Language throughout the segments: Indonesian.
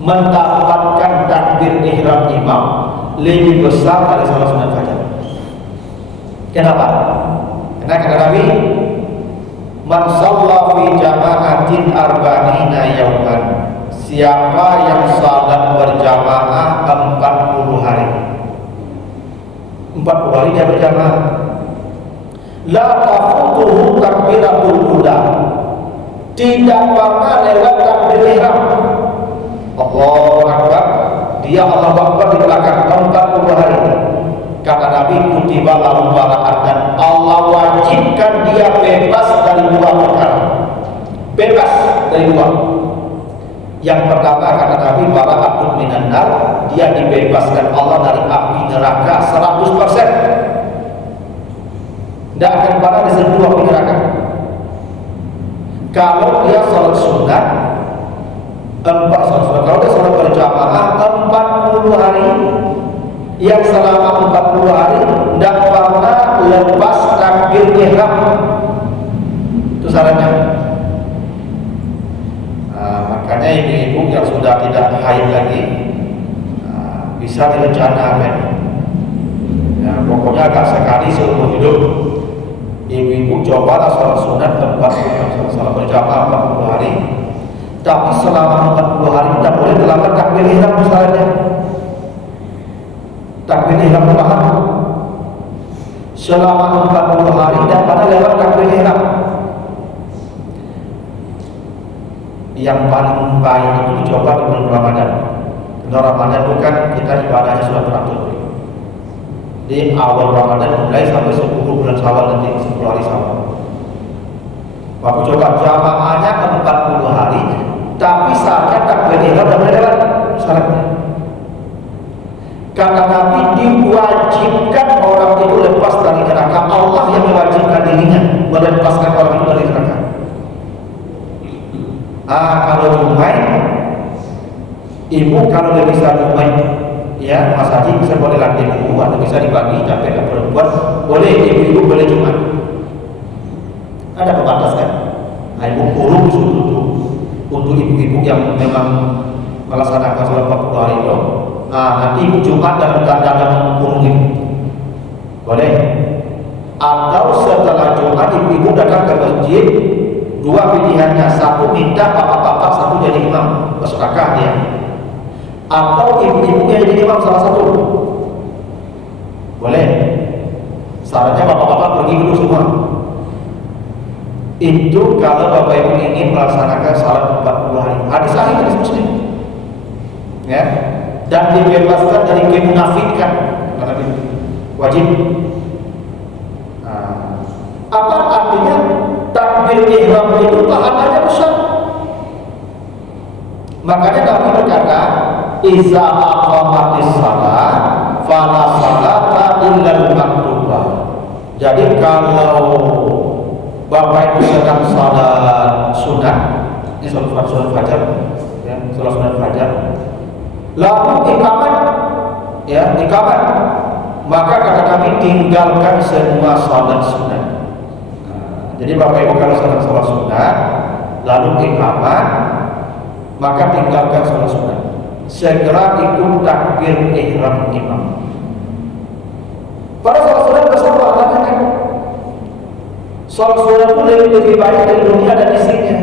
mendapatkan takbir ihram imam lebih besar dari salat sunat fajar. Kenapa? Karena kata Nabi, man shalla fi jama'atin arba'ina yawman, siapa yang salat berjamaah 40 hari. 40 hari dia berjamaah. La tafutuhu takbiratul ula, tidak pernah lewat takbir ihram. Allahu Akbar, dia Allahu Akbar di belakang 40 hari. Kata Nabi, kutiba lahu bara'at, dan Allah wajibkan dia bebas dari dua perkara. Bebas dari dua. Yang pertama kata Nabi, bara'atun minan nar, dia dibebaskan Allah dari api neraka 100%. Tidak akan pernah disentuh api neraka. Kalau dia salat sunat, kalau dia salat berjamaah 40 hari, yang selama 40 hari tidak pernah lepas takbir ihram. Itu syaratnya. Makanya ibu-ibu yang sudah tidak haid lagi bisa direncanakan. Ya, pokoknya agak sekali seumur hidup ibu-ibu cobalah salat sunat 40 salat berjamaah 40 hari. Tapi selama 40 hari tidak boleh terlambat takbir ihram misalnya. Takbir ihram paham? Selama 40 hari tidak pernah lewat takbir ihram. Yang paling baik itu dicoba di bulan Ramadan. Karena Ramadan itu kan kita ibadahnya sudah teratur. Di awal Ramadan mulai sampai 10 bulan Syawal nanti, 10 hari Syawal. Waktu coba jamaahnya 40 hari, tapi saatnya takbir ihram dan lewat syaratnya. Kata Nabi, diwajibkan orang itu lepas dari neraka. Allah yang mewajibkan dirinya melepaskan orang itu dari neraka. Kalau jumai, ibu kalau dia bisa jumai, ya Mas Haji bisa boleh latih ibu, atau bisa dibagi capek ke perempuan, boleh ibu-ibu boleh jumai. Ada pembatas kan? Ibu kurung untuk ibu-ibu yang memang melaksanakan sholat 40 hari itu. Nanti ibu Jumat dan tanda kurung ibu boleh. Atau setelah Jumat ibu-ibu datang ke masjid, dua pilihannya, satu minta bapak-bapak, satu jadi imam, masuk akal dia. Atau ibu-ibu yang jadi imam salah satu, boleh. Syaratnya bapak-bapak pergi dulu semua. Itu kalau bapak ibu ingin melaksanakan salat 40 hari. Hadis sahih, hadis Muslim. Ya. Dan dibebaskan dari kemunafikan, kata Nabi. Wajib. Apa artinya? Takbir ihram itu pahalanya besar. Makanya Nabi berkata, "Iza aqamatis shalah fala salata illa maktubah." Jadi kalau bapak itu sedang salat sunat, ini salat fajar, ya, salat sunat fajar, lalu iqamat, ya, iqamat, maka kata Nabi, tinggalkan semua salat sunat. Jadi bapak ibu kalau sedang salat sunat lalu iqamat, maka tinggalkan salat sunat, segera ikut takbir ihram imam. Pada salat sunat besar pahalanya kan. Salat sunat itu lebih baik dari dunia dan isinya.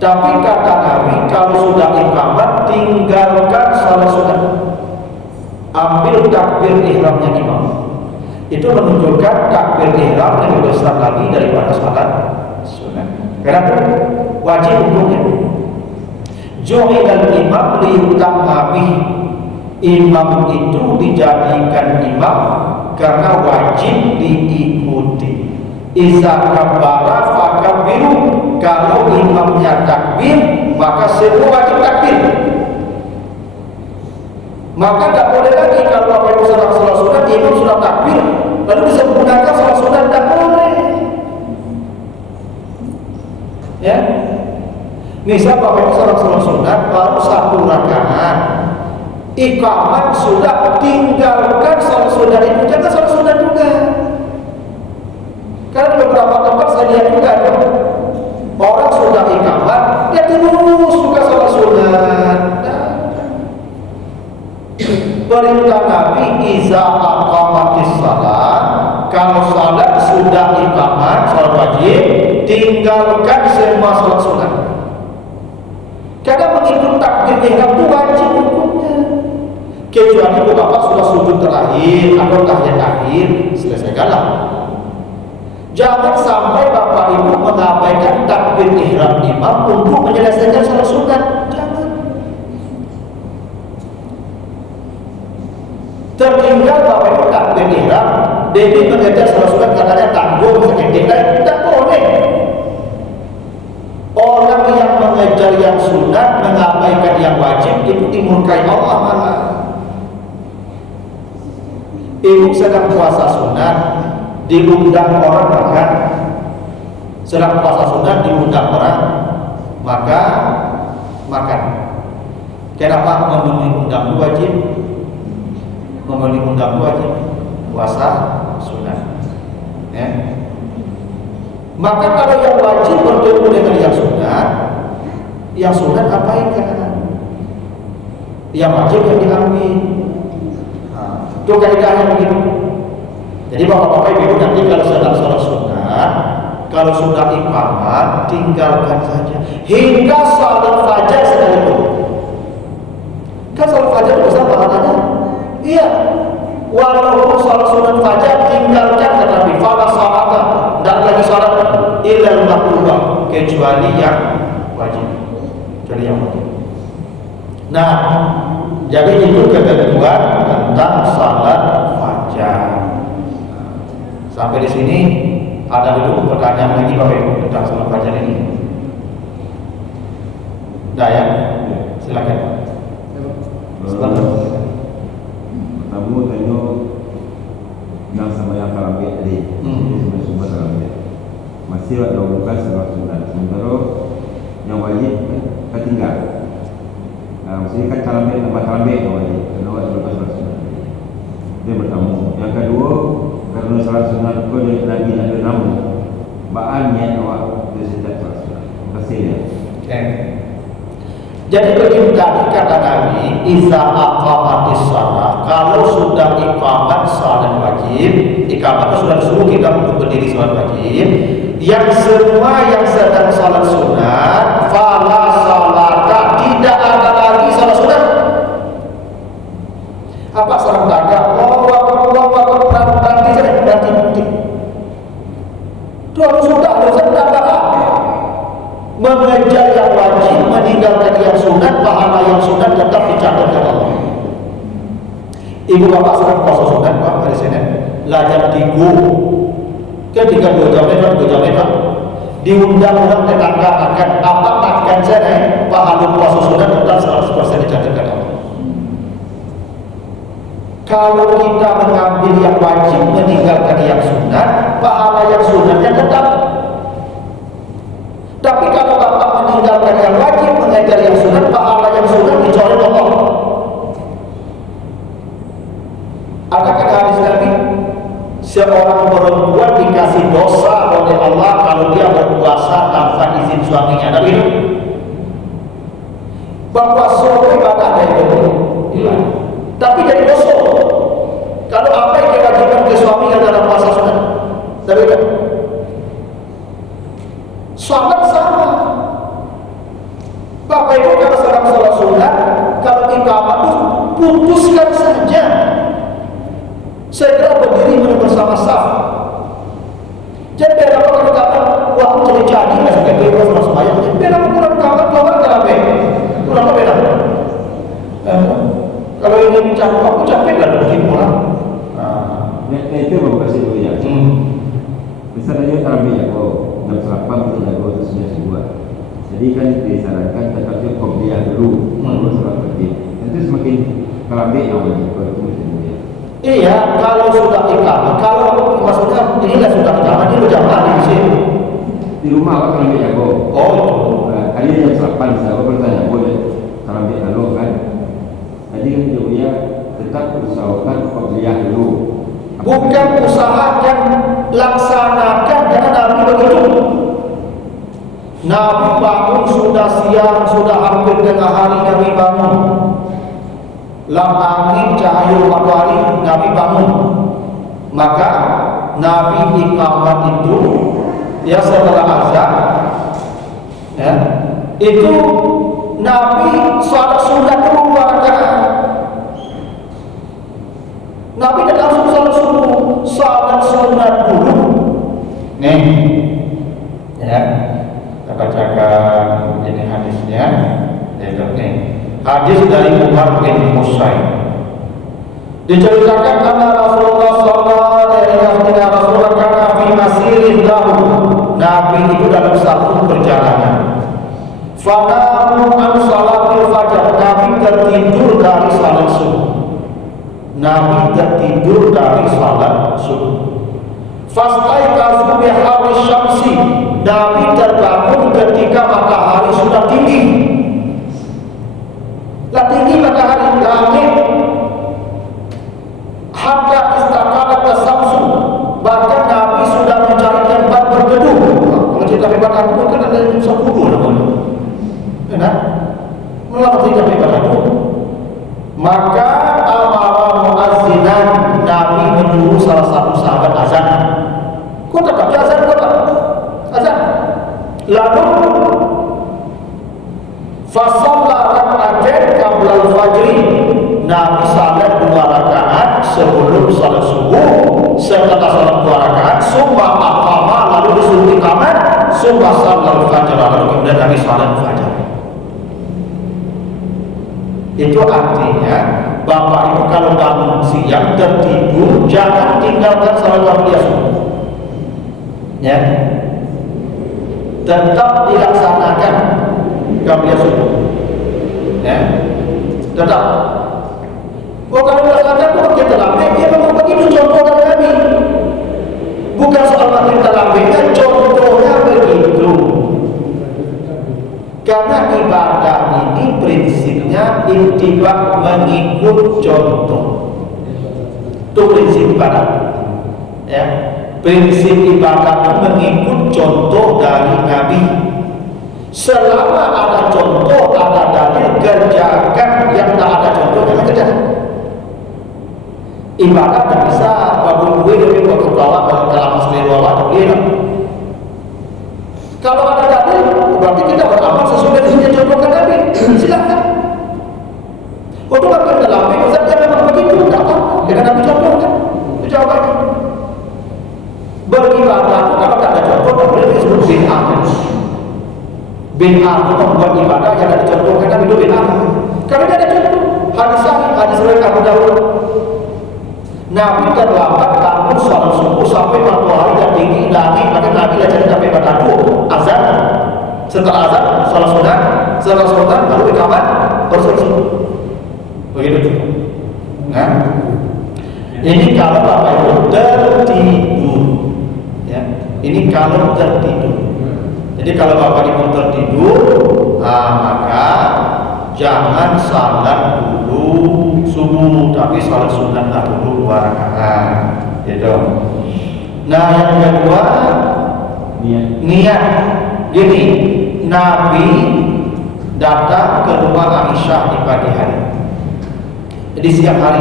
Tapi kata Nabi, kalau sudah iqamat tinggalkan salat sunat, ambil takbir ihramnya imam. Itu menunjukkan takbir ihram lebih besar lagi daripada salat sunat. Karena itu wajib hukumnya. Ju'ilal imam liyutamma bih. Imam itu dijadikan imam karena wajib diikuti. Iza kabbara fakabbiru. Kalau imamnya takbir, maka semua wajib takbir. Maka tak boleh lagi kalau bapak ibu sedang salat sunat, imam sudah takbir, lalu disempurnakan salat sunat, tak boleh. Ya, misal bapak ibu sedang salat sunat baru 1 rakaat, iqamat sudah, tinggalkan salat sunat itu, jangan salat sunat juga. Karena beberapa tempat saya lihat juga ada orang sudah iqamat, dia terus juga salat sunat. iza aqamatis salat, kalau salat sudah iqamat, salat wajib, tinggalkan semua salat sunat. Karena mengikut takbir ihram itu wajib hukumnya. Kecuali bapak sudah sujud terakhir atau tahiyat akhir, selesaikanlah. Jangan sampai bapak ibu mengabaikan takbir ihram imam untuk menyelesaikan salat sunat. Jangan. Tertinggal bapak ibu takbir ihram, demi mengejar salat sunat katanya tanggung sakit tidak boleh. Orang yang mengejar yang sunat, mengabaikan yang wajib, itu dimurkai Allah malah. Ibu sedang puasa sunat, diundang orang makan. Sedang puasa sunat, diundang orang maka makan. Kenapa memenuhi undang wajib? Memenuhi undang wajib puasa sunat. Ya. Maka kalau yang wajib bertemu dengan yang sunat abaikan. Yang wajib yang diambil. Itu kaidahnya begitu. Jadi bapak-bapak ibu nanti kalau sedang sholat sunat, kalau sudah iqamat, tinggalkan saja hingga sholat fajar sekalipun. Kan sholat fajar besar pahalanya. Iya. Walaupun sholat sunat fajar tinggalkan, tetapi fala salata, tidak lagi sholat ilal maktubah, kecuali yang wajib. Kecuali yang wajib. Nah, jadi itu ketentuan tentang salat fajar. Sampai di sini ada dulu pertanyaan lagi Bapak Ibu tentang salat fajar ini. Dah ya, silakan. Pertama tanya yang sama yang tarawih tadi, semua tarawih masih ada bukan salat sunat. Sementara yang wajib ketinggal. Nah, maksudnya kan tarawih tambah tarawih yang wajib, karena wajib bukan salat sunat. Itu yang pertama. Yang kedua, karena salat sunat itu dari Nabi ada nama, baannya awak itu setiap salat sunat. Terima kasih ya. Okay. Jadi begini tadi kata Nabi, iza aqamatis salat, kalau sudah iqamat salat wajib, iqamat sudah disuruh kita untuk berdiri salat wajib, yang semua yang sedang salat sunat, fala salata, tidak ada lagi salat sunat. Apa salat dagang? Berhenti saja, berhenti. Itu sudah mengejar yang wajib, meninggalkan yang sunat, pahala yang sunat tetap dicatatkan Allah. Ibu bapak sedang puasa sunat Pak hari Senin, lajang tigu, ketika 2 jam diundang orang tetangga makan, apa makan sana, pahala puasa sunat tetap 100% dicatatkan Allah. Kalau kita mengambil yang wajib, meninggalkan yang sunat, pahala yang sunatnya tetap. Tapi kalau bapak meninggalkan yang wajib, mengejar yang sunat, pahala yang sunat dicoret Allah. Adakah hadis Nabi? Seorang perempuan dikasih dosa oleh Allah kalau dia berpuasa tanpa izin suaminya. Ada itu? Berpuasa ibadah ada itu. Tapi jadi dosa. Kalau apa yang diwajibkan ke suami yang dalam puasa sunat, tapi itu. Salat sama. Bapak Ibu kalau sedang salat sunat, kalau iqamah itu putuskan saja. Segera berdiri bersama saf. Jadi biar apa kalau kata waktu jadi nggak sampai bebas sama sembahyang. Jadi biar apa kurang kamar keluar kenapa? Kurang apa beda? Kalau ingin capek, aku capek lah pergi pulang. Itu mau kasih dulu ya. Misalnya tarawih ya, jam 8 kita jago itu sudah sebuah. Jadi kan disarankan tetapnya qobliyah dulu baru salat wajib. Nanti semakin tarawih yang wajib kalau itu mesti ya. Iya, kalau sudah iqamah, kalau maksudnya ini lah sudah iqamah, ini berjamaah di sini. Di rumah apa tarawih jago? Oh, kali jam 8 bisa apa bertanya boleh tarawih lalu kan. Jadi kan dia tetap usahakan qobliyah dulu. Bukan usahakan, laksanakan. Jangan Nabi begitu. Nabi bangun sudah siang, sudah hampir tengah hari Nabi bangun. Lam angin cahaya matahari, Nabi bangun. Maka Nabi iqamat itu ya setelah azan, ya, itu Nabi salat sunat dulu 2 rakaat. Nabi tidak langsung salat subuh, salat sunat dulu. Nih, ya, kita bacakan ini hadisnya. Nih, hadis dari Umar bin Husain. Diceritakan karena Rasulullah sallallahu alaihi wasallam Rasulullah kana fi masirin lahu. Nabi itu dalam satu perjalanan. Fanamu an salatil fajar. Nabi tertidur dari salat subuh. Nabi tertidur dari salat subuh. Fastaiqazu bi hawi syamsi. Nabi terbangun ketika matahari sudah tinggi. Lah tinggi matahari langit hatta istaqalat as-samsu. Bahkan Nabi sudah mencari tempat berteduh. Kalau cerita hebat aku kan ada yang bisa kudu namanya. Enak? Mengapa cerita hebat aku? Maka amara muazzinan, Nabi menyuruh salah satu sahabat azan. Kau tak azan, kau tak azan. Lalu fasalla rak'atain qabla al-fajri. Nabi salat 2 rakaat sebelum salat subuh. Setelah salat 2 rakaat, summa aqama, lalu disuruh iqamat, summa salat fajar, lalu kemudian Nabi salat fajar. Itu artinya Bapak Ibu kalau bangun siang tertidur, jangan tinggalkan salat qabliyah subuh. Ya, tetap dilaksanakan qabliyah subuh. Ya, tetap. Oh, kalau dilaksanakan bukan kita lambat, dia memang begitu contoh dari Nabi. Bukan soal makin terlambatnya, contohnya begitu. Karena ibadah ini prinsipnya ittiba, mengikut contoh. Itu prinsip ibadah. Ya, prinsip ibadah mengikut contoh dari Nabi. Selama ada contoh, ada dalil, kerjakan. Yang tak ada contoh, jangan kerjakan. Ibadah tak bisa babu gue dari waktu bawah dalam sendiri bawah dia. Kalau ada dalil, berarti kita beramal sesuai dengan yang contohkan Nabi. Silakan. Untuk apa kita lambat? Ustaz, dia memang begitu, tak apa. Kita Nabi contohkan. Itu jawabannya. Beribadah itu kalau tak ada contoh, tak boleh disebut bid'ah. Bid'ah itu membuat ibadah yang ada contohkan Nabi itu bid'ah. Karena dia ada contoh. Hadis riwayat Abu Dawud. Nabi terlambat bangun salat subuh sampai matahari dah tinggi langit, maka Nabi dah jadi sampai bertadu azan. Setelah azan salat sunat, setelah sunat baru iqamat bersubuh. Begitu. Nah, ini kalau Bapak Ibu tertidur, ya. Ini kalau tertidur. Jadi kalau Bapak Ibu tertidur, maka jangan salat dulu subuh, tapi salat sunat dulu 2 rakaat. Gitu. Nah, yang kedua niat. Gini, Nabi datang ke rumah Aisyah di pagi hari. Jadi siang hari.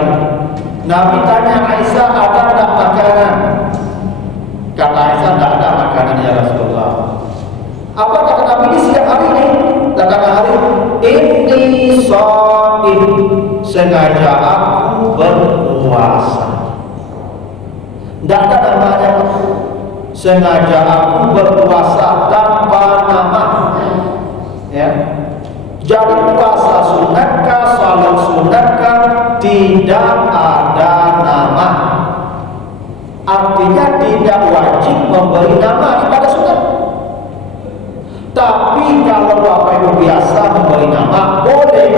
Nabi tanya Aisyah, ada tak makanan? Kata Aisyah, tidak ada makanan ya Rasulullah. Apa kata Nabi di siang hari ini? Kata hari, ini shaim, sengaja aku berpuasa. Tidak ada namanya, sengaja aku berpuasa tanpa nama. Ya, jadi puasa sunatkah, salat sunatkah, tidak ada nama. Artinya tidak wajib memberi nama ibadah sunat. Tapi kalau Bapak Ibu biasa memberi nama, boleh.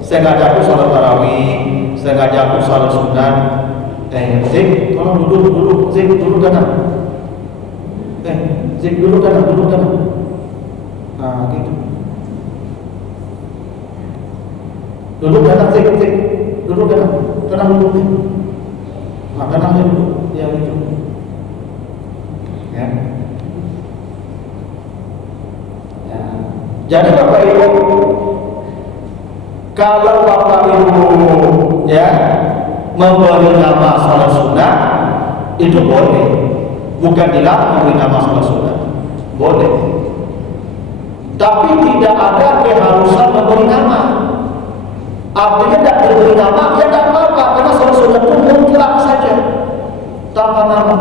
Sengaja aku salat tarawih, sengaja aku salat sunat. Zik, tolong duduk, Zik, duduk kanan. Zik, duduk kanan. Nah, gitu. Duduk kanan, Zik, duduk kanan duduk. Nah, kanannya duduk, ya gitu. Ya. Jadi Bapak Ibu, Kalau bapak ibu ya memberi nama salat sunnah itu boleh, bukan dilarang memberi nama salat sunnah, boleh. Tapi tidak ada keharusan memberi nama. Artinya tidak diberi nama ya tidak apa-apa, karena salat sunnah itu mutlak saja tanpa nama.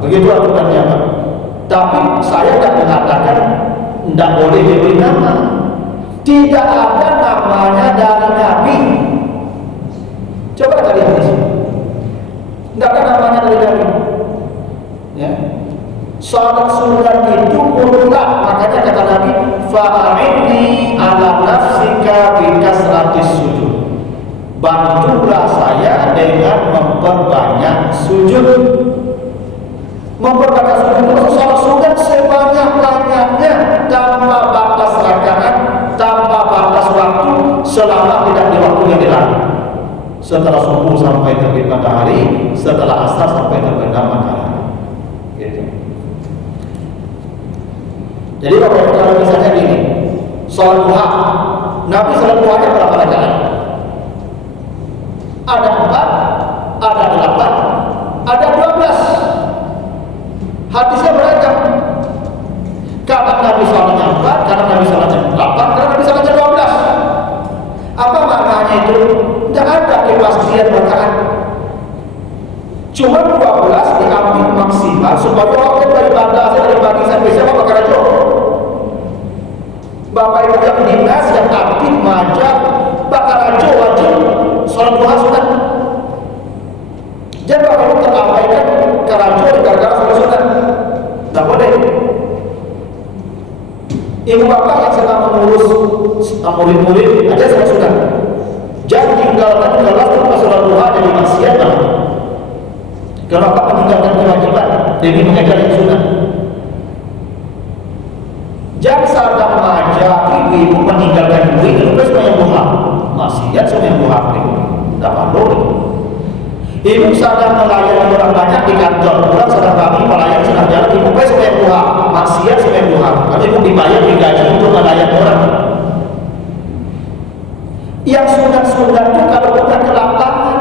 Begitu aturannya Pak. Tapi saya tidak mengatakan tidak boleh diberi nama. Tidak ada namanya dari Nabi. Coba cari hadis. Tidak ada namanya dari Nabi. Ya. Salat sunnah itu mutlak, makanya kata Nabi, fa'inni ala nafsika bi kasratis sujud. Bantulah saya dengan memperbanyak sujud. Memperbanyak sujud itu salat sunnah sebanyak-banyaknya, tanpa batas rakaat, tanpa batas waktu, selama tidak di waktu yang dilarang. Setelah subuh sampai terbit matahari, setelah asar sampai terbenam matahari. Gitu. Jadi kalau misalnya gini, sholat duha, Nabi sholat duhanya berapa rakaat? Ada 4, ada 8, ada 12. Hadisnya beragam. Kadang Nabi sholatnya 4, kadang Nabi sholatnya 8, kadang Nabi sholatnya 12. Apa maknanya itu? Tidak ada kepastian rakaat. Cuma 12 diambil maksimal supaya orang dari pagi sampai siapa Pak Karajo. Bapak ibu yang dinas yang aktif majak Pak Karajo wajib sholat duha sunat. Jangan Bapak ibu terabaikan Karajo gara-gara sholat sunat. Tidak boleh. Ibu bapak yang sedang mengurus murid-murid aja sholat sunat. Jangan tinggalkan kelas tanpa sholat duha jadi maksiat. Kalau bapak meninggalkan kewajiban demi mengajar yang sunnah. Jangan sadar majak ibu meninggalkan murid itu semuanya duha. Maksiat semuanya duha itu. Tidak perlu. Ibu sadar melayani orang banyak di kantor, orang sadar kami melayani sedang jalan, ibu semuanya duha. Maksiat semuanya duha. Karena ibu dibayar digaji untuk melayani orang. Yang sunat-sunat itu kalau bukan ke lapangan.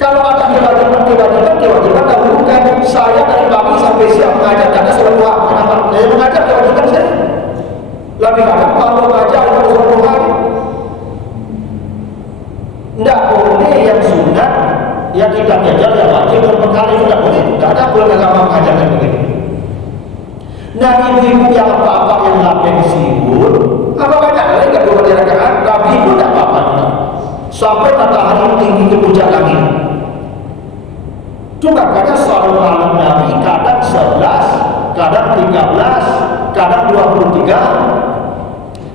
Kalau ada kewajiban dahulukan. Saya dari pagi sampai siang mengajar karena sholat duha. Kenapa? Saya mengajar kewajiban saya. Lebih banyak kalau mengajar untuk sholat duha. Tidak boleh yang sunat, yang kita kejar yang wajib berkali tidak boleh. Tidak ada bulan agama mengajarkan begitu. Nah ibu-ibu yang apa-apa yang nggak pensiun, apa banyak lagi nggak dua rakaat, tapi itu tidak apa-apa. Sampai matahari tinggi ke puncak langit. Itu makanya sholat malam Nabi kadang 11, kadang 13, kadang 23.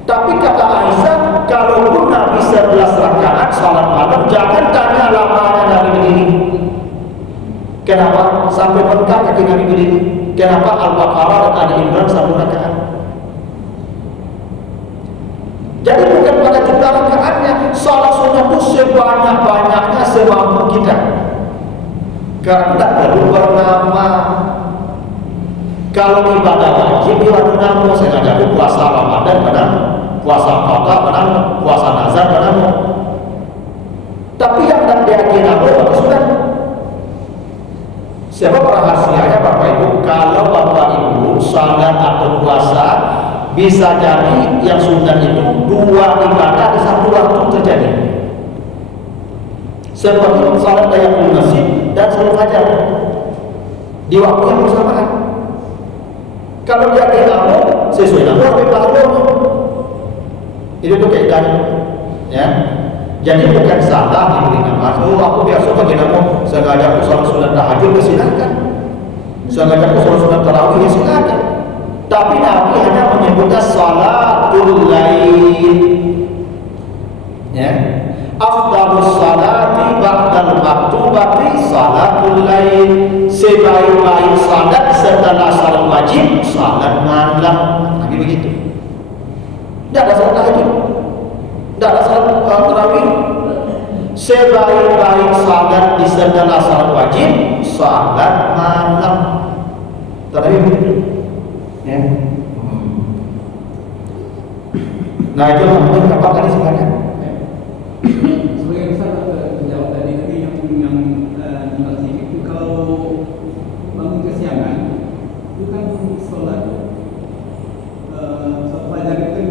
Tapi kata Aisyah, kalaupun Nabi 11 rakaat sholat malam, jangan tanya lamanya Nabi berdiri. Kenapa? Sampai bengkak kaki Nabi berdiri. Kenapa? Al-Baqarah dan Ali Imran 1 rakaat. Jadi bukan pada jumlah rakaatnya, sholat sunnah itu sebanyak-banyaknya semampu kita. Karena tidak perlu bernama. Kalau ibadah wajib ada nama. Saya ngajar puasa Ramadan benar, puasa qada benar, puasa nazar benar. Tapi yang tak diakini nama sudah. Sebab rahasianya Bapak Ibu, kalau Bapak Ibu salat atau puasa bisa jadi yang sunnah itu 2 ibadah di satu waktu terjadi. Seperti salat tayammum masjid dan salat fajar di waktu yang bersamaan. Kalau dia kamu sesuai nama apa pahala. Itu tuh kaidahnya. Ya. Jadi bukan salah diberi nama. Oh, aku biasa bagi nama sengaja aku salat sunat tahajud silakan. Sengaja aku salat sunat tarawih silakan. Tapi Nabi hanya menyebutnya salatul lail. Ya. Afdalus salati ba'dal maktubati salatul lail. Sebaik-baik salat setelah salat wajib salat malam. Nabi begitu. Tidak ada salat tahajud, tidak ada salat tarawih. Sebaik-baik salat di setelah salat wajib salat malam. Tarawih begitu. Ya. Nah itu mungkin apa kali silakan. Sebagai besar menjawab tadi yang itu kalau bangun kesiangan itu kan sholat fajar itu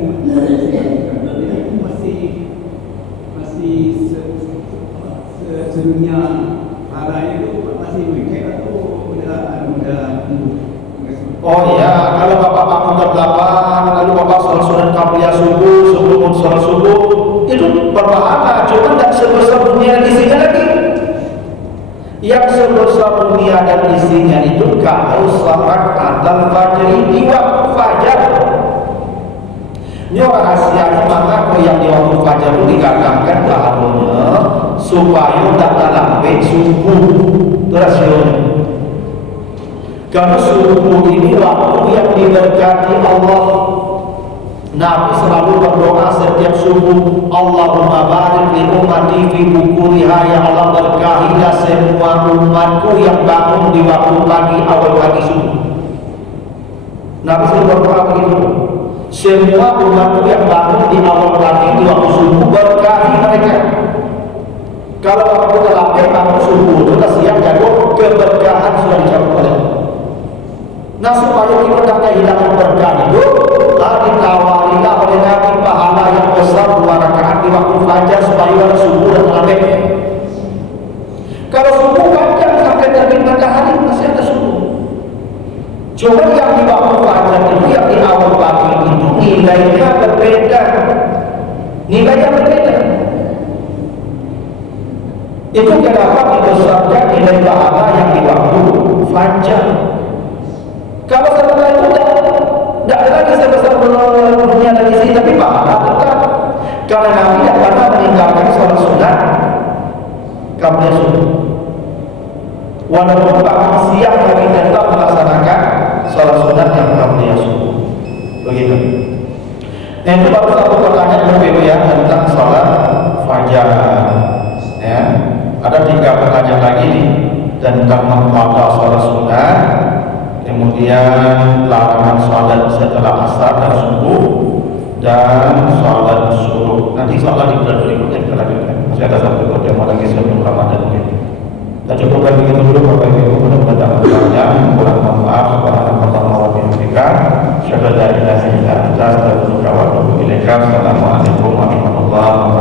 itu masih sedunia arahnya itu masih weekend atau udah Oh iya, kalau bapak bangun jam 8, lalu bapak sholat sunat qabliyah subuh, sebelum sholat subuh, itu berpahala, cuma tidak sebesar dunia dan isinya lagi. Yang sebesar dunia dan isinya itu kalau sholat adal fajr di waktu fajar. Ini rahasianya maka yang di waktu fajar itu dikatakan bahagiannya supaya tak sampai subuh. Itu rahasianya. Karena subuh ini waktu yang diberkati Allah. Nabi selalu berdoa setiap subuh, Allahumma barik li ummati fi bukuriha, ya Allah berkahilah semua umatku yang bangun di waktu pagi, awal pagi subuh. Nabi selalu berdoa begitu. Semua umatku yang bangun di awal pagi di waktu subuh, berkahi mereka. Kalau waktu terlambat bangun subuh itu siap jago keberkahan sudah dicabut oleh Allah. Nah supaya kita tak kehilangan berkah itu, ditawarilah oleh Nabi pahala yang besar 2 rakaat di waktu fajar supaya pada subuh dan terlambat. Kalau subuh panjang sampai terbit matahari masih ada subuh. Cuma yang di waktu fajar itu, yang di awal pagi itu nilainya berbeda. Nilainya berbeda. Itu kenapa dibesarkan nilai pahala yang di waktu fajar. Kalau setelah itu tidak ada lagi sebesar dunia dan isi, tapi pahala tetap. Karena Nabi tidak pernah meninggalkan sholat sunat qabliyah subuh. Walaupun bangun siang Nabi tetap melaksanakan sholat sunat yang qabliyah subuh. Begitu. Nah, itu baru satu pertanyaan berbeda ya tentang sholat fajar. Ya, ada 3 pertanyaan lagi nih tentang mengqadha sholat sunat. Kemudian larangan sholat setelah asar dan subuh dan sholat subuh. Nanti sholat di bulan berikutnya kita lanjutkan. Masih ada 1 pertemuan lagi sebelum Ramadan ini. Kita cukupkan begitu dulu Bapak Ibu. Mudah-mudahan tak bertanya. Kurang maaf. Subhanallah wa bihamdika. Asyhadu an la ilaha illa anta, astaghfiruka wa atubu ilaik. Assalamualaikum warahmatullahi wabarakatuh.